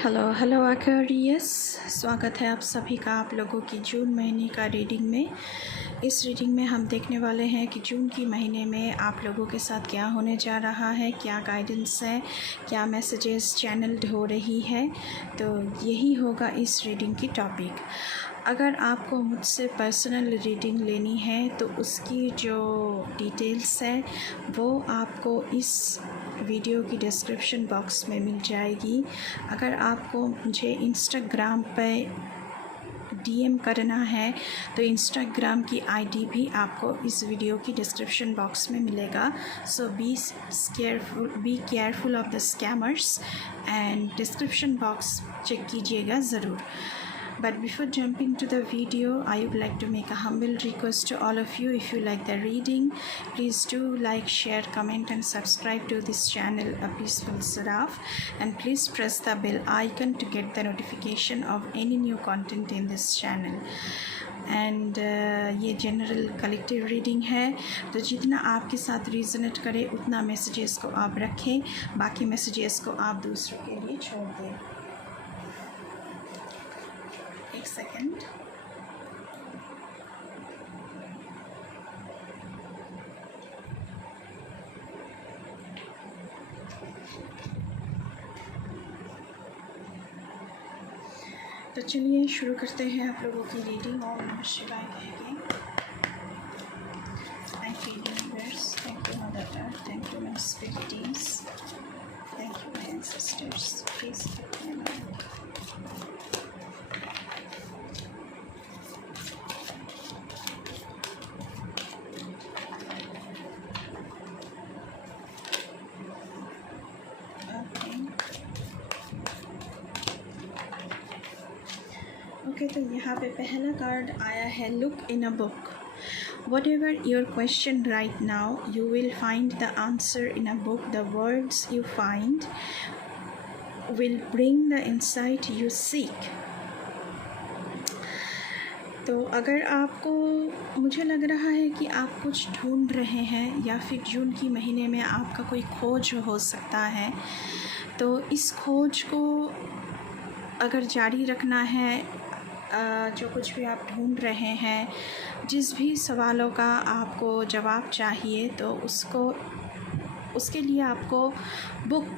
Hello Aquarius, स्वागत है आप सभी का आप लोगों की जून महीने का रीडिंग में। इस रीडिंग में हम देखने वाले हैं कि जून की महीने में आप लोगों के साथ क्या होने जा रहा है, क्या गाइडेंस है, क्या मैसेजेस चैनल्ड हो रही है। तो यही होगा इस रीडिंग की टॉपिक। अगर आपको मुझसे पर्सनल रीडिंग लेनी है तो उसकी जो डिटेल्स है वो आपको इस वीडियो की डिस्क्रिप्शन बॉक्स में मिल जाएगी। अगर आपको मुझे इंस्टाग्राम पे डीएम करना है तो इंस्टाग्राम की आईडी भी आपको इस वीडियो की डिस्क्रिप्शन बॉक्स में मिलेगा। So be careful of the scammers and description box check कीजिएगा ज़रूर। But before jumping to the video, I would like to make a humble request to all of you. If you like the reading, please do like, share, comment and subscribe to this channel, A Peaceful Seraph, and please press the bell icon to get the notification of any new content in this channel. And ये general collective reading है, तो जितना आपके साथ resonate करे उतना messages को आप रखें, बाकी मैसेजेस को आप दूसरों के लिए छोड़ दें। एक सेकेंड। तो चलिए शुरू करते हैं आप लोगों की रीडिंग। और नमः शिवाय कहेंगे। Thank you universe, thank you mother earth, thank you my spirit teams, thank you my ancestors, please help me. Okay, तो यहाँ पे पहला कार्ड आया है look in a book. Whatever your question right now, you will find the answer in a book. The words you find will bring the insight you seek. तो अगर आपको, मुझे लग रहा है कि आप कुछ ढूंढ रहे हैं या फिर जून की महीने में आपका कोई खोज हो सकता है, तो इस खोज को अगर जारी रखना है, जो कुछ भी आप ढूंढ रहे हैं, जिस भी सवालों का आपको जवाब चाहिए, तो उसके लिए आपको बुक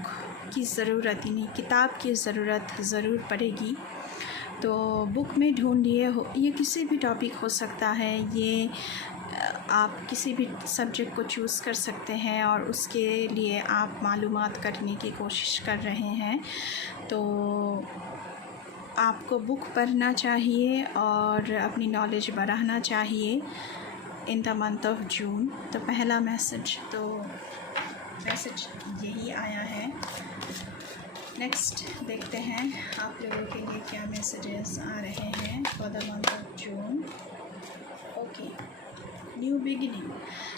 की ज़रूरत, यानी किताब की ज़रूरत ज़रूर पड़ेगी। तो बुक में ढूंढिए, ये किसी भी टॉपिक हो सकता है, ये आप किसी भी सब्जेक्ट को चूज़ कर सकते हैं और उसके लिए आप मालूमात करने की कोशिश कर रहे हैं। तो आपको बुक पढ़ना चाहिए और अपनी नॉलेज बढ़ाना चाहिए इन द मंथ ऑफ जून। तो पहला मैसेज यही आया है। नेक्स्ट देखते हैं आप लोगों के लिए क्या मैसेजेस आ रहे हैं for the month of June. Okay, new beginning.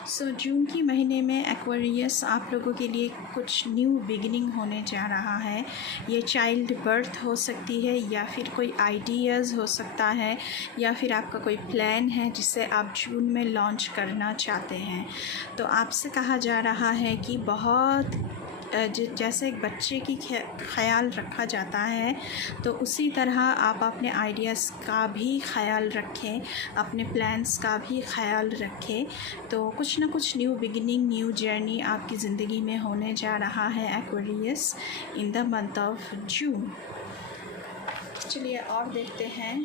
So June की महीने में एक्वेरियस आप लोगों के लिए कुछ न्यू बिगिनिंग होने जा रहा है। ये चाइल्ड बर्थ हो सकती है, या फिर कोई आइडियाज़ हो सकता है, या फिर आपका कोई प्लान है जिसे आप जून में लॉन्च करना चाहते हैं। तो आपसे कहा जा रहा है कि बहुत जैसे एक बच्चे की ख्याल रखा जाता है, तो उसी तरह आप अपने आइडियाज़ का भी ख्याल रखें, अपने प्लान्स का भी ख्याल रखें। तो कुछ ना कुछ न्यू बिगिनिंग, न्यू जर्नी आपकी ज़िंदगी में होने जा रहा है Aquarius in the month of जून। चलिए और देखते हैं।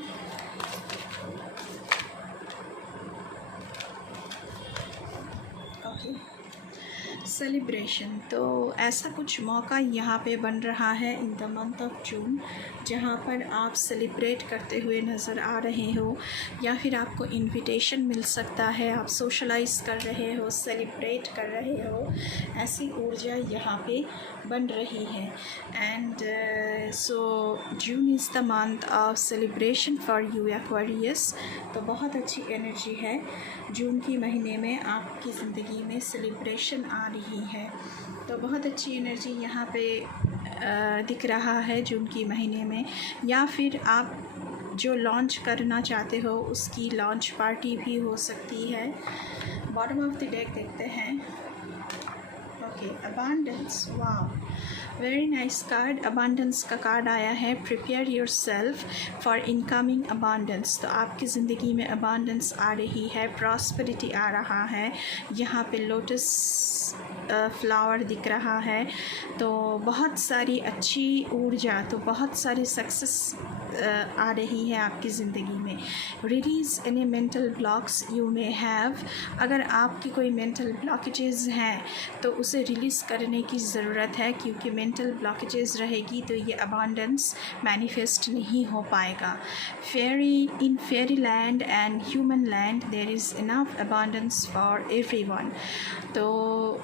Okay, celebration. तो ऐसा कुछ मौका यहाँ पे बन रहा है इन द मंथ ऑफ जून, जहाँ पर आप सेलिब्रेट करते हुए नज़र आ रहे हो, या फिर आपको इनविटेशन मिल सकता है, आप सोशलाइज़ कर रहे हो, सेलिब्रेट कर रहे हो, ऐसी ऊर्जा यहाँ पे बन रही है। And so June is the month of celebration for you Aquarius. तो बहुत अच्छी एनर्जी है जून की महीने में, आपकी ज़िंदगी में सेलिब्रेशन आ रही है। तो बहुत अच्छी एनर्जी यहाँ पे दिख रहा है जून की महीने में। या फिर आप जो लॉन्च करना चाहते हो उसकी लॉन्च पार्टी भी हो सकती है। बॉटम ऑफ द डेक देखते हैं। ओके, अबांडेंस, वाह, वेरी नाइस कार्ड। अबांडेंस का कार्ड आया है। Prepare your self for incoming abundance. तो आपकी ज़िंदगी में अबांडेंस आ रही है, प्रॉस्पेरिटी आ रहा है। यहाँ पे लोटस फ्लावर दिख रहा है। तो बहुत सारी अच्छी ऊर्जा, तो बहुत सारी सक्सेस आ रही है आपकी ज़िंदगी में। Release any mental blocks you may have. अगर आपकी कोई मेंटल ब्लॉकेजेस हैं तो उसे रिलीज़ करने की ज़रूरत है, क्योंकि मेंटल ब्लॉकेजेस रहेगी तो ये अबांडेंस मैनिफेस्ट नहीं हो पाएगा। In fairy land and human land there is enough abundance for everyone. तो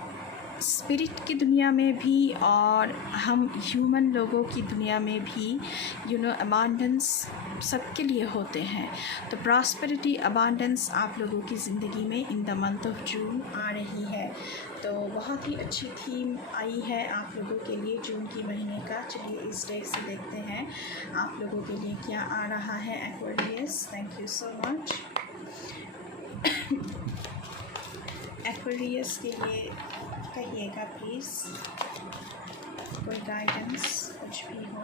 स्पिरिट की दुनिया में भी और हम ह्यूमन लोगों की दुनिया में भी अबांडेंस सबके लिए होते हैं। तो प्रॉस्पेरिटी, अबांडेंस आप लोगों की ज़िंदगी में in the month of June आ रही है। तो बहुत ही अच्छी थीम आई है आप लोगों के लिए जून की महीने का। चलिए इस डेट से देखते हैं आप लोगों के लिए क्या आ रहा है। Aquarius, thank you so much. Aquarius के लिए कहिएगा प्लीज़, कोई गाइडेंस कुछ भी हो।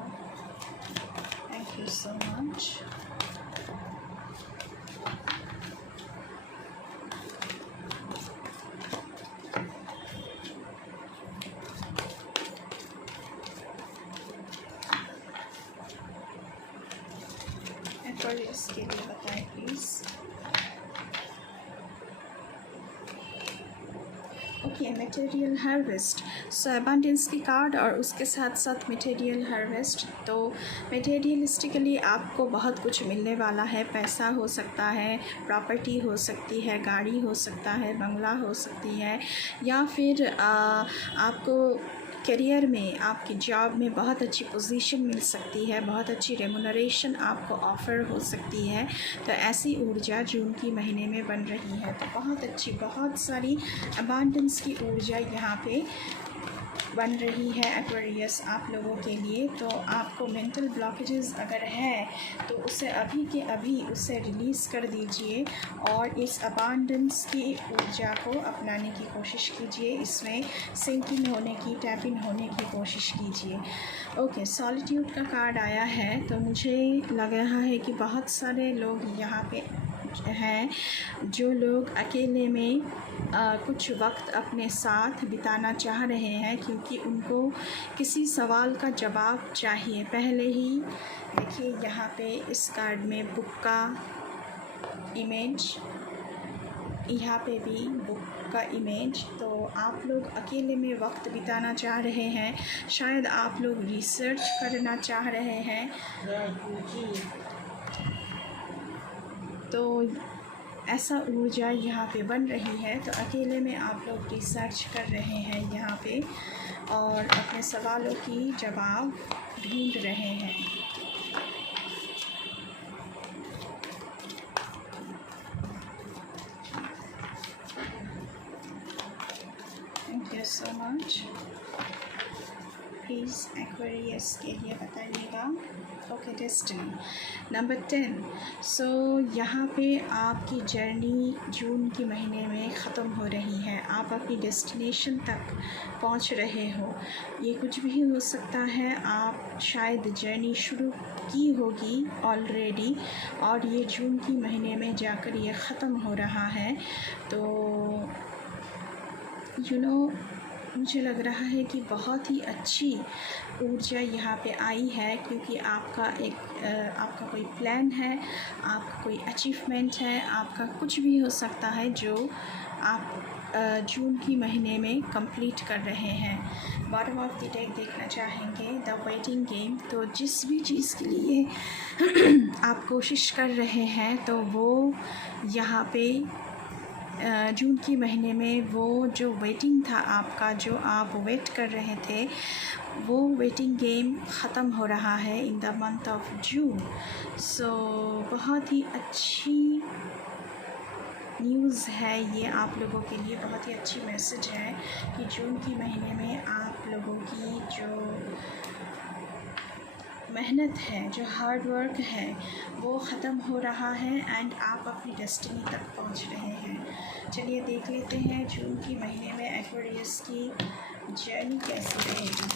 Thank you so much. Aquarius के लिए बताएं please. Okay, material harvest. So abundance की कार्ड और उसके साथ साथ मटेरियल हार्वेस्ट। तो मटेरियलिस्टिकली आपको बहुत कुछ मिलने वाला है। पैसा हो सकता है, प्रॉपर्टी हो सकती है, गाड़ी हो सकता है, बंगला हो सकती है, या फिर आपको करियर में, आपकी जॉब में बहुत अच्छी पोजीशन मिल सकती है, बहुत अच्छी रेमुनरेशन आपको ऑफ़र हो सकती है। तो ऐसी ऊर्जा जून की महीने में बन रही है। तो बहुत अच्छी, बहुत सारी अबांडेंस की ऊर्जा यहाँ पे बन रही है एक्वेरियस आप लोगों के लिए। तो आपको मेंटल ब्लॉकेजेस अगर है तो उसे अभी के अभी उसे रिलीज़ कर दीजिए और इस अबांडेंस की ऊर्जा को अपनाने की कोशिश कीजिए। इसमें सिंक इन होने की, टैप इन होने की कोशिश कीजिए। ओके, सॉलिट्यूड का कार्ड आया है। तो मुझे लग रहा है कि बहुत सारे लोग यहाँ पे हैं जो लोग अकेले में कुछ वक्त अपने साथ बिताना चाह रहे हैं, क्योंकि उनको किसी सवाल का जवाब चाहिए। पहले ही देखिए यहाँ पे इस कार्ड में बुक का इमेज, यहाँ पे भी बुक का इमेज। तो आप लोग अकेले में वक्त बिताना चाह रहे हैं, शायद आप लोग रिसर्च करना चाह रहे हैं। तो ऐसा ऊर्जा यहाँ पे बन रही है। तो अकेले में आप लोग रिसर्च कर रहे हैं यहाँ पे और अपने सवालों की जवाब ढूंढ रहे हैं। Thank you so much. Please Aquarius के लिए बताइएगा। Okay, destiny number 10। सो यहाँ पे आपकी जर्नी जून के महीने में ख़त्म हो रही है। आप अपनी डेस्टिनेशन तक पहुँच रहे हो। ये कुछ भी हो सकता है, आप शायद जर्नी शुरू की होगी ऑलरेडी और ये जून की महीने में जाकर ये ख़त्म हो रहा है। तो मुझे लग रहा है कि बहुत ही अच्छी ऊर्जा यहाँ पे आई है, क्योंकि आपका कोई प्लान है, आपका कोई अचीवमेंट है, आपका कुछ भी हो सकता है जो आप जून की महीने में कंप्लीट कर रहे हैं। बॉटम ऑफ द डेक देखना चाहेंगे द वेटिंग गेम। तो जिस भी चीज़ के लिए आप कोशिश कर रहे हैं तो वो यहाँ पे जून की महीने में वो जो वेटिंग था आपका, जो आप वेट कर रहे थे, वो वेटिंग गेम ख़त्म हो रहा है in the month of June. So बहुत ही अच्छी न्यूज़ है ये आप लोगों के लिए, बहुत ही अच्छी मैसेज है कि जून की महीने में आप लोगों की जो मेहनत है, जो हार्ड वर्क है, वो ख़त्म हो रहा है एंड आप अपनी डेस्टिनी तक पहुंच रहे हैं। चलिए देख लेते हैं जून की महीने में एक्वेरियस की जर्नी कैसी रहेगी।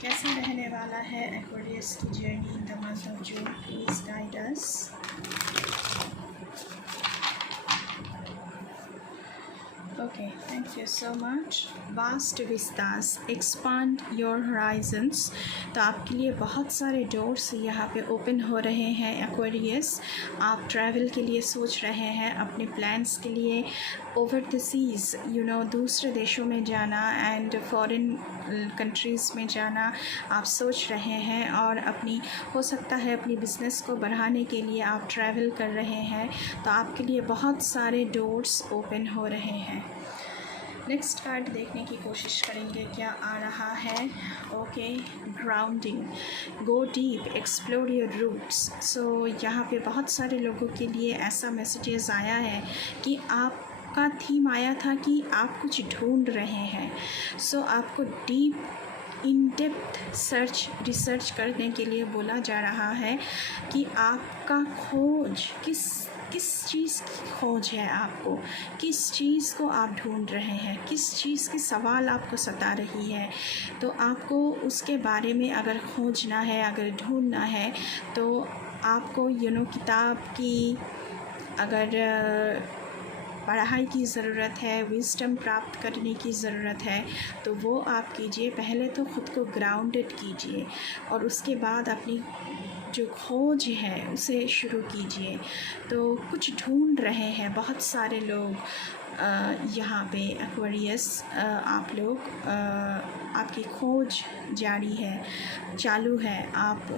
कैसा रहने वाला है एक्वेरियस की journey in the month of June, please guide us. Okay, thank you so much. Vast vistas, expand your horizons. तो आपके लिए बहुत सारे डोर्स यहाँ पे ओपन हो रहे हैं एक्वेरियस। आप ट्रैवल के लिए सोच रहे हैं, अपने प्लान्स के लिए ओवर द सीज़ दूसरे देशों में जाना एंड फॉरेन कंट्रीज़ में जाना आप सोच रहे हैं, और हो सकता है अपनी बिज़नेस को बढ़ाने के लिए आप ट्रैवल कर रहे हैं। तो आपके लिए बहुत सारे डोर्स ओपन हो रहे हैं। नेक्स्ट कार्ड देखने की कोशिश करेंगे क्या आ रहा है। Okay, grounding, go deep, explore your roots. So यहाँ पे बहुत सारे लोगों के लिए ऐसा मैसेजेस आया है कि आपका थीम आया था कि आप कुछ ढूंढ रहे हैं। सो आपको डीप इन डेप्थ रिसर्च करने के लिए बोला जा रहा है कि आपका खोज किस चीज़ की खोज है, आपको किस चीज़ को आप ढूंढ रहे हैं, किस चीज़ की सवाल आपको सता रही है। तो आपको उसके बारे में अगर खोजना है, अगर ढूंढना है, तो आपको किताब की अगर पढ़ाई की ज़रूरत है, विज़डम प्राप्त करने की ज़रूरत है, तो वो आप कीजिए। पहले तो ख़ुद को ग्राउंडेड कीजिए और उसके बाद अपनी जो खोज है उसे शुरू कीजिए। तो कुछ ढूंढ रहे हैं बहुत सारे लोग यहाँ पे एक्वेरियस, आप लोग आपकी खोज जारी है, चालू है। आप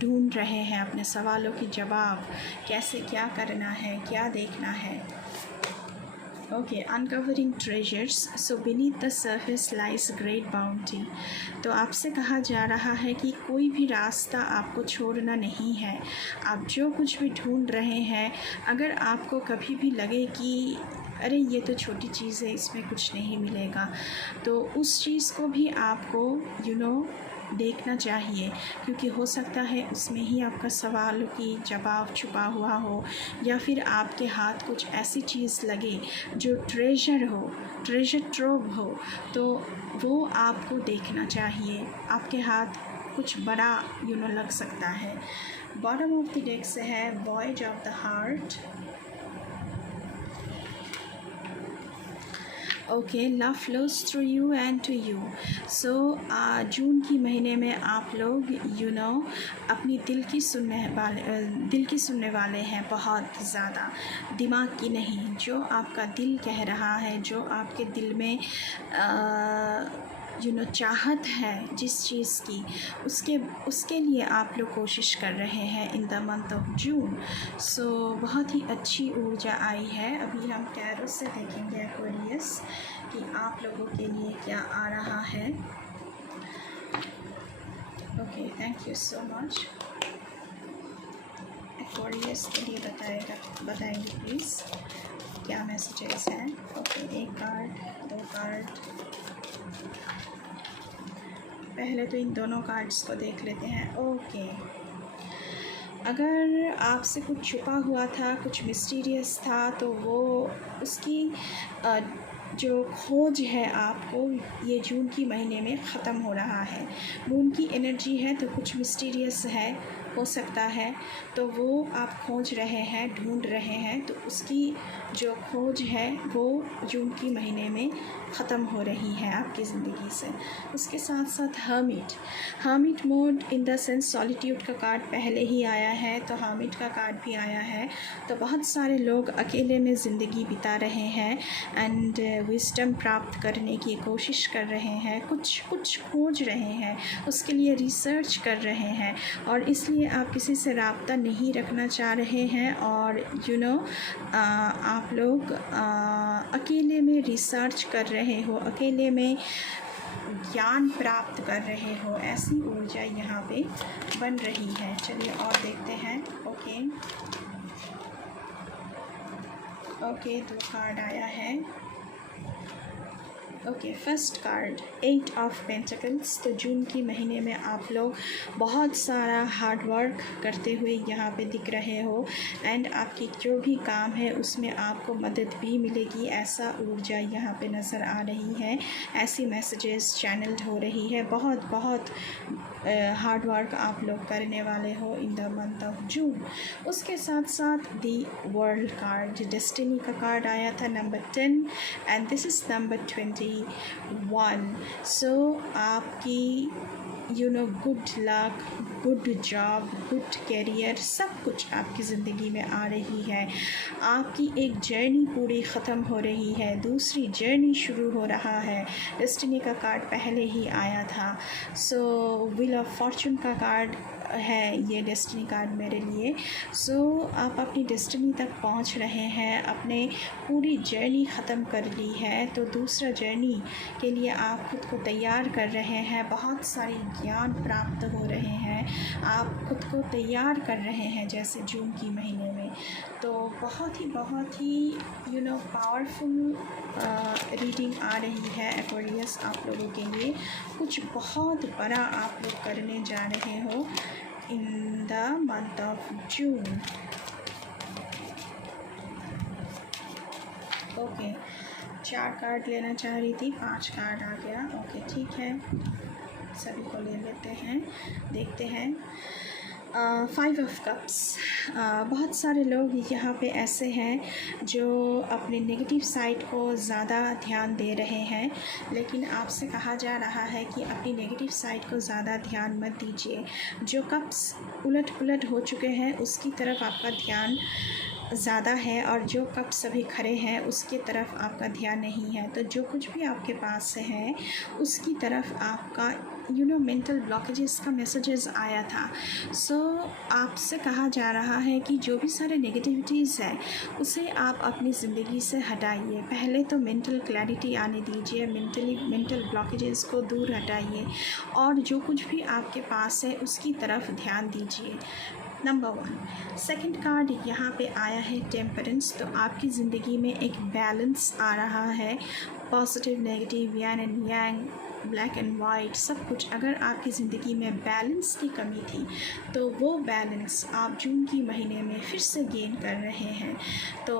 ढूंढ रहे हैं अपने सवालों के जवाब, कैसे क्या करना है, क्या देखना है। Okay, uncovering treasures, so beneath the surface lies great bounty. तो आपसे कहा जा रहा है कि कोई भी रास्ता आपको छोड़ना नहीं है। आप जो कुछ भी ढूंढ रहे हैं, अगर आपको कभी भी लगे कि अरे ये तो छोटी चीज़ है, इसमें कुछ नहीं मिलेगा, तो उस चीज़ को भी आपको देखना चाहिए, क्योंकि हो सकता है उसमें ही आपका सवाल की जवाब छुपा हुआ हो, या फिर आपके हाथ कुछ ऐसी चीज़ लगे जो ट्रेजर ट्रोव हो, तो वो आपको देखना चाहिए। आपके हाथ कुछ बड़ा लग सकता है। बॉटम ऑफ द डेक से है voyage of the heart. Okay, love flows through you and to you. So June की महीने में आप लोग अपनी दिल की सुनने वाले हैं बहुत ज़्यादा, दिमाग की नहीं। जो आपका दिल कह रहा है, जो आपके दिल में चाहत है जिस चीज़ की, उसके लिए आप लोग कोशिश कर रहे हैं in the month of June. So बहुत ही अच्छी ऊर्जा आई है। अभी हम टैरो से देखेंगे एक्वेरियस कि आप लोगों के लिए क्या आ रहा है। Okay, thank you so much. Aquarius के लिए बताएंगे प्लीज़ क्या मैसेजेस हैं। ओके, एक कार्ड, दो कार्ड। पहले तो इन दोनों कार्ड्स को देख लेते हैं। ओके, अगर आपसे कुछ छुपा हुआ था, कुछ मिस्टीरियस था, तो वो उसकी जो खोज है आपको ये जून की महीने में ख़त्म हो रहा है। मून की एनर्जी है तो कुछ मिस्टीरियस है, हो सकता है, तो वो आप खोज रहे हैं, ढूंढ रहे हैं। तो उसकी जो खोज है वो जून की महीने में ख़त्म हो रही है आपकी ज़िंदगी से। उसके साथ साथ hermit mode in the sense solitude का कार्ड पहले ही आया है, तो हर्मिट का कार्ड भी आया है। तो बहुत सारे लोग अकेले में ज़िंदगी बिता रहे हैं एंड विज़डम प्राप्त करने की कोशिश कर रहे हैं, कुछ खोज रहे हैं, उसके लिए रिसर्च कर रहे हैं, और इसलिए आप किसी से राब्ता नहीं रखना चाह रहे हैं। और आप लोग अकेले में रिसर्च कर रहे हो, अकेले में ज्ञान प्राप्त कर रहे हो, ऐसी ऊर्जा यहाँ पे बन रही है। चलिए और देखते हैं। ओके, दो कार्ड आया है। Okay, first card 8 of pentacles. तो जून के महीने में आप लोग बहुत सारा हार्ड वर्क करते हुए यहाँ पे दिख रहे हो एंड आपकी जो भी काम है उसमें आपको मदद भी मिलेगी, ऐसा ऊर्जा यहाँ पे नज़र आ रही है। ऐसी मैसेजेस चैनल्ड हो रही है। बहुत बहुत हार्ड वर्क आप लोग करने वाले हो in the month of June. उसके साथ साथ दी वर्ल्ड कार्ड, डेस्टिनी का कार्ड आया था number 10 and this is number 21। So आपकी good luck, good job, good career, सब कुछ आपकी ज़िंदगी में आ रही है। आपकी एक जर्नी पूरी ख़त्म हो रही है, दूसरी जर्नी शुरू हो रहा है। डेस्टिनी का कार्ड पहले ही आया था। सो व्हील ऑफ फॉर्चून का कार्ड है ये डेस्टिनी कार्ड मेरे लिए। सो आप अपनी डेस्टिनी तक पहुंच रहे हैं, अपने पूरी जर्नी ख़त्म कर ली है, तो दूसरा जर्नी के लिए आप खुद को तैयार कर रहे हैं। बहुत सारी ज्ञान प्राप्त हो रहे हैं, आप खुद को तैयार कर रहे हैं जैसे जून की महीने में। तो बहुत ही पावरफुल रीडिंग आ रही है एक्वेरियस आप लोगों के लिए। कुछ बहुत बड़ा आप लोग करने जा रहे हो in the month of June. Okay, 4 card लेना चाह रही थी, 5 कार्ड आ गया। ओके, ठीक है, सभी को ले लेते हैं, देखते हैं। 5 ऑफ कप्स। बहुत सारे लोग यहाँ पे ऐसे हैं जो अपने नेगेटिव साइड को ज़्यादा ध्यान दे रहे हैं, लेकिन आपसे कहा जा रहा है कि अपनी नेगेटिव साइड को ज़्यादा ध्यान मत दीजिए। जो कप्स उलट पुलट हो चुके हैं उसकी तरफ आपका ध्यान ज़्यादा है और जो कप सभी खड़े हैं उसकी तरफ आपका ध्यान नहीं है। तो जो कुछ भी आपके पास है उसकी तरफ आपका मेंटल ब्लॉकेजेस का मैसेजेस आया था। सो आपसे कहा जा रहा है कि जो भी सारे नेगेटिविटीज़ है उसे आप अपनी ज़िंदगी से हटाइए। पहले तो मेंटल क्लैरिटी आने दीजिए, मेंटल ब्लॉकेजेस को दूर हटाइए और जो कुछ भी आपके पास है उसकी तरफ ध्यान दीजिए। नंबर 1। सेकंड कार्ड यहाँ पे आया है टेम्परेंस। तो आपकी ज़िंदगी में एक बैलेंस आ रहा है, पॉजिटिव नेगेटिव, यान and yang, black and white, सब कुछ। अगर आपकी ज़िंदगी में बैलेंस की कमी थी तो वो बैलेंस आप जून की महीने में फिर से गेन कर रहे हैं। तो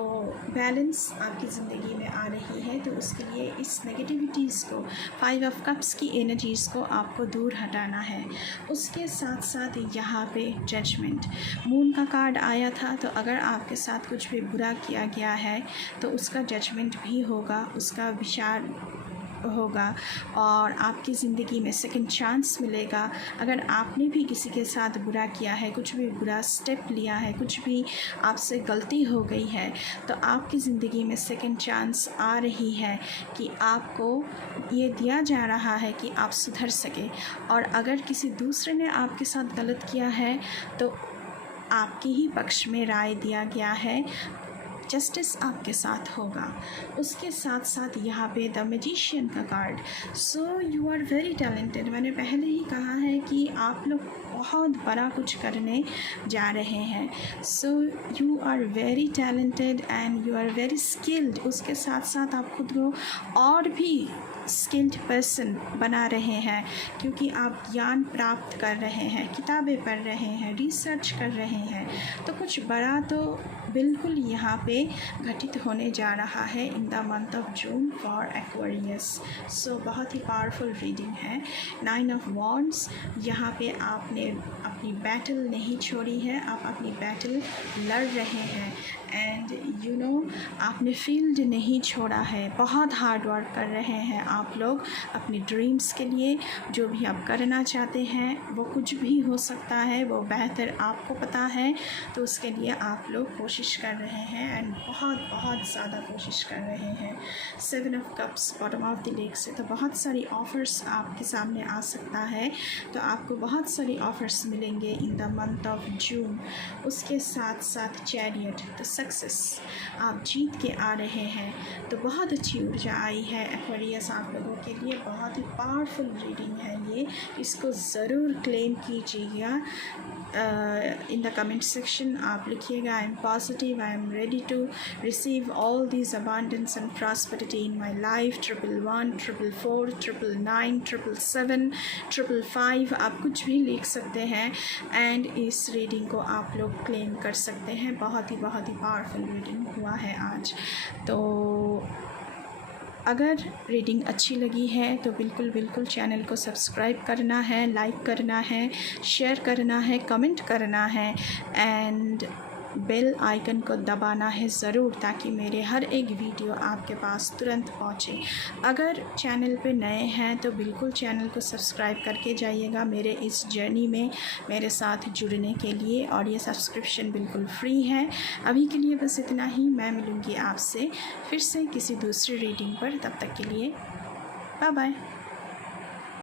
बैलेंस आपकी ज़िंदगी में आ रही है, तो उसके लिए इस नेगेटिविटीज़ को, 5 ऑफ कप्स की एनर्जीज़ को आपको दूर हटाना है। उसके साथ साथ यहाँ पे जजमेंट, मून का कार्ड आया था। तो अगर आपके साथ कुछ भी बुरा किया गया है तो उसका जजमेंट भी होगा, उसका विचार होगा और आपकी ज़िंदगी में सेकंड चांस मिलेगा। अगर आपने भी किसी के साथ बुरा किया है, कुछ भी बुरा स्टेप लिया है, कुछ भी आपसे गलती हो गई है, तो आपकी ज़िंदगी में सेकंड चांस आ रही है कि आपको ये दिया जा रहा है कि आप सुधर सके। और अगर किसी दूसरे ने आपके साथ गलत किया है तो आपके ही पक्ष में राय दिया गया है, जस्टिस आपके साथ होगा। उसके साथ साथ यहाँ पे द मैजिशियन का card. So you are very talented. मैंने पहले ही कहा है कि आप लोग बहुत बड़ा कुछ करने जा रहे हैं। So you are very talented and you are very skilled. उसके साथ साथ आप खुद को और भी स्किल्ड पर्सन बना रहे हैं, क्योंकि आप ज्ञान प्राप्त कर रहे हैं, किताबें पढ़ रहे हैं, रिसर्च कर रहे हैं। तो कुछ बड़ा तो बिल्कुल यहाँ पे घटित होने जा रहा है in the month of June for Aquarius. So बहुत ही पावरफुल रीडिंग है। 9 ऑफ वॉन्ड्स, यहाँ पे आपने अपनी बैटल नहीं छोड़ी है, आप अपनी बैटल लड़ रहे हैं एंड आपने फील्ड नहीं छोड़ा है। बहुत हार्ड वर्क कर रहे हैं आप लोग अपनी ड्रीम्स के लिए। जो भी आप करना चाहते हैं वो कुछ भी हो सकता है, वो बेहतर आपको पता है, तो उसके लिए आप लोग कोशिश कर रहे हैं एंड बहुत ज़्यादा कोशिश कर रहे हैं। 7 of cups bottom of the lake से, तो बहुत सारी ऑफ़र्स आपके सामने आ सकता है। तो आपको बहुत सारी ऑफ़र्स मिलेंगे इन द मंथ ऑफ जून। उसके साथ साथ चैरियट, तो सक्सेस, आप जीत के आ रहे हैं। तो बहुत अच्छी ऊर्जा आई है एक्वेरियस आप लोगों के लिए। बहुत ही पावरफुल रीडिंग है ये, इसको ज़रूर क्लेम कीजिएगा। इन द कमेंट सेक्शन आप लिखिएगा, I am positive, I am ready to receive all this abundance and prosperity in my life. 111, 444, 999, 777, 555, आप कुछ भी लिख सकते हैं एंड इस रीडिंग को आप लोग क्लेम कर सकते हैं। बहुत ही पावरफुल रीडिंग हुआ है आज। तो अगर रीडिंग अच्छी लगी है तो बिल्कुल चैनल को सब्सक्राइब करना है, लाइक करना है, शेयर करना है, कमेंट करना है एंड बेल आइकन को दबाना है ज़रूर, ताकि मेरे हर एक वीडियो आपके पास तुरंत पहुँचे। अगर चैनल पे नए हैं तो बिल्कुल चैनल को सब्सक्राइब करके जाइएगा मेरे इस जर्नी में मेरे साथ जुड़ने के लिए, और ये सब्सक्रिप्शन बिल्कुल फ्री है। अभी के लिए बस इतना ही। मैं मिलूँगी आपसे फिर से किसी दूसरी रीडिंग पर। तब तक के लिए बाय बाय।